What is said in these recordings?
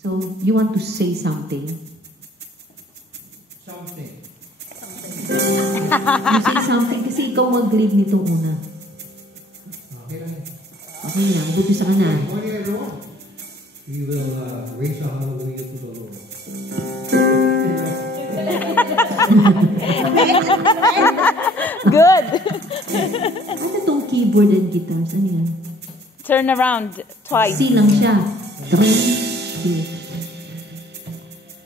So, you want to say something? Something. You say something kasi ikaw mag-lead nitong una. Okay lang. Okay lang, bubisa ka na. Only everyone. We will raise a hallelujah to the Lord. Good. Ano tong keyboard and guitars? Ano yan? Turn around twice. C lang siya. 3, 2.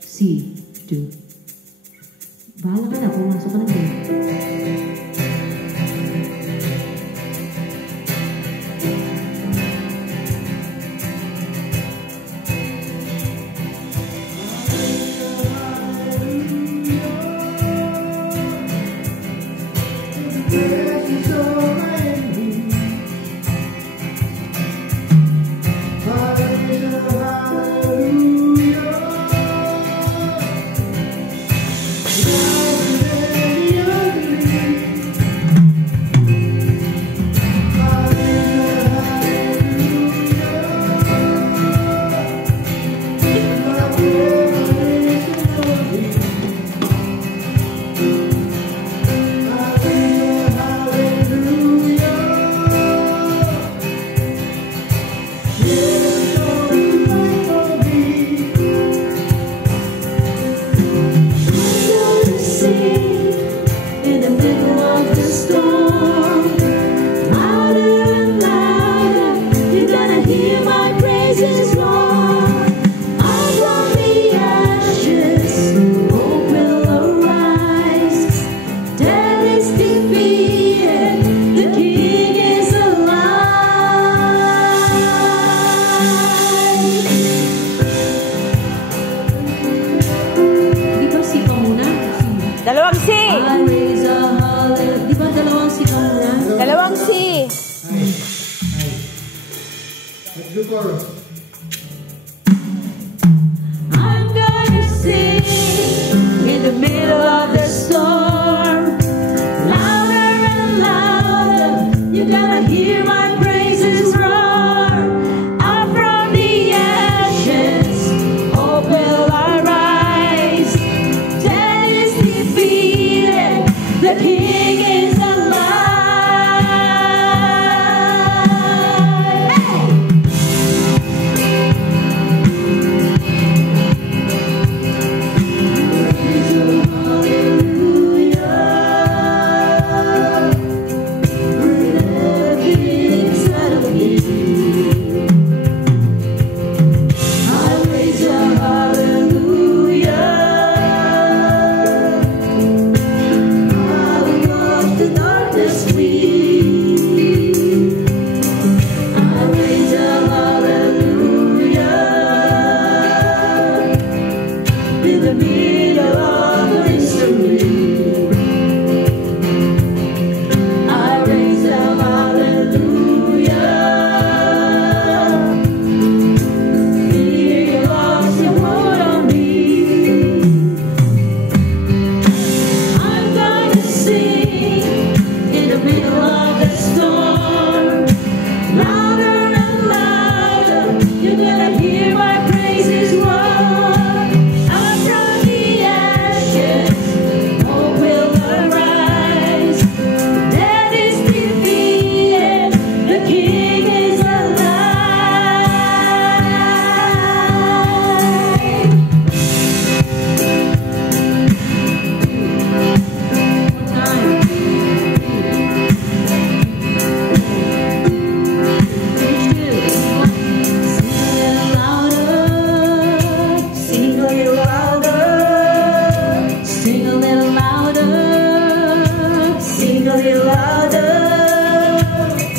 C, 2. Bahala ka na, pumasok ka na dyan. Dalawang C. Di ba dalawang C ka muna? Dalawang C. Let's do chorus. I'm gonna sing in the middle of the storm. Louder and louder, you're gonna hear my praises roar. Up from the ashes, hope will arise. Death is defeated, the King is alive. Hey!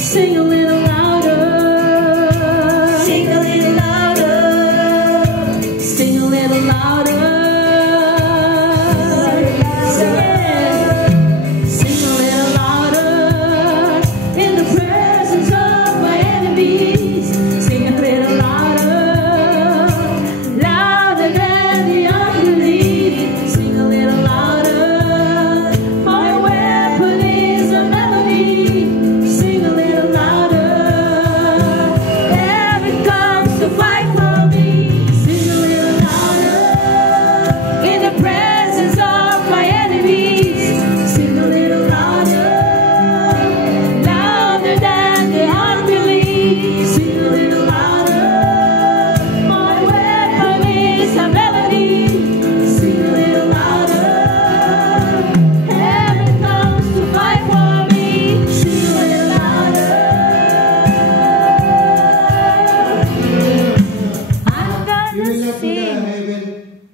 Sing a little You will not do the sing. heaven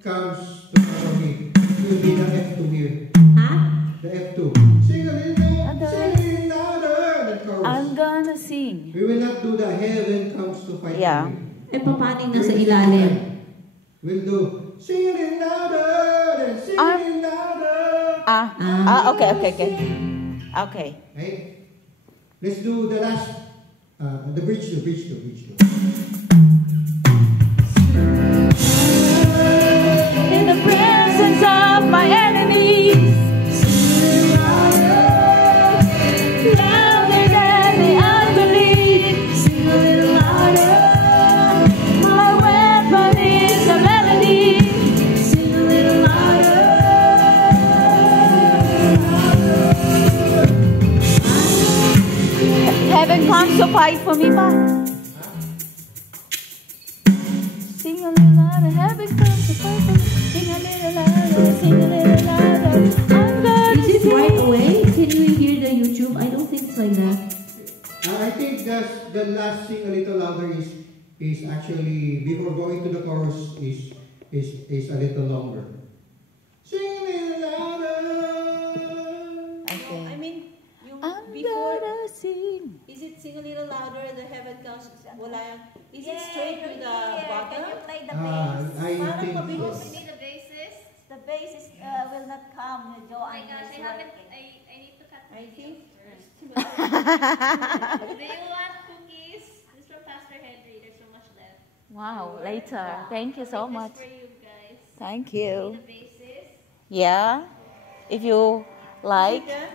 comes to follow me. It will be the F2 here. Ha? The F2. Sing a little, sing a little louder. That chorus. I'm gonna sing. We will not do the heaven comes to fight Yeah. me. Eh, paano yung nasa ilalim? We'll do sing a little louder, then sing a little louder. Okay. Okay. Right? Let's do the last, the bridge. In the presence of my enemies, louder than the unbelief, sing a little louder. My weapon is a melody, sing a little louder. Heaven comes to fight for me, pa. Sing a little louder, heaven comes to fight for me. Sing a little louder, sing a little louder. I'm gonna Is it sing. right away? Can we hear the YouTube? I don't think it's like that. I think the last sing a little louder is actually before going to the chorus is a little longer. Sing a little louder. Okay. I mean, yung I'm before, gonna sing. is it sing a little louder, the heaven comes, wala yung, is it straight to the bottom? Can you play the bass? I Parang think mabilis. yes. We need the bassist. The bassist will not come. Oh my gosh, I haven't. I need to cut. I think. Do you want cookies? This is from Pastor Henry. There's so much left. Wow, later. Thank you so This much. for you guys. Thank you. The bassist. Yeah, if you like. Is it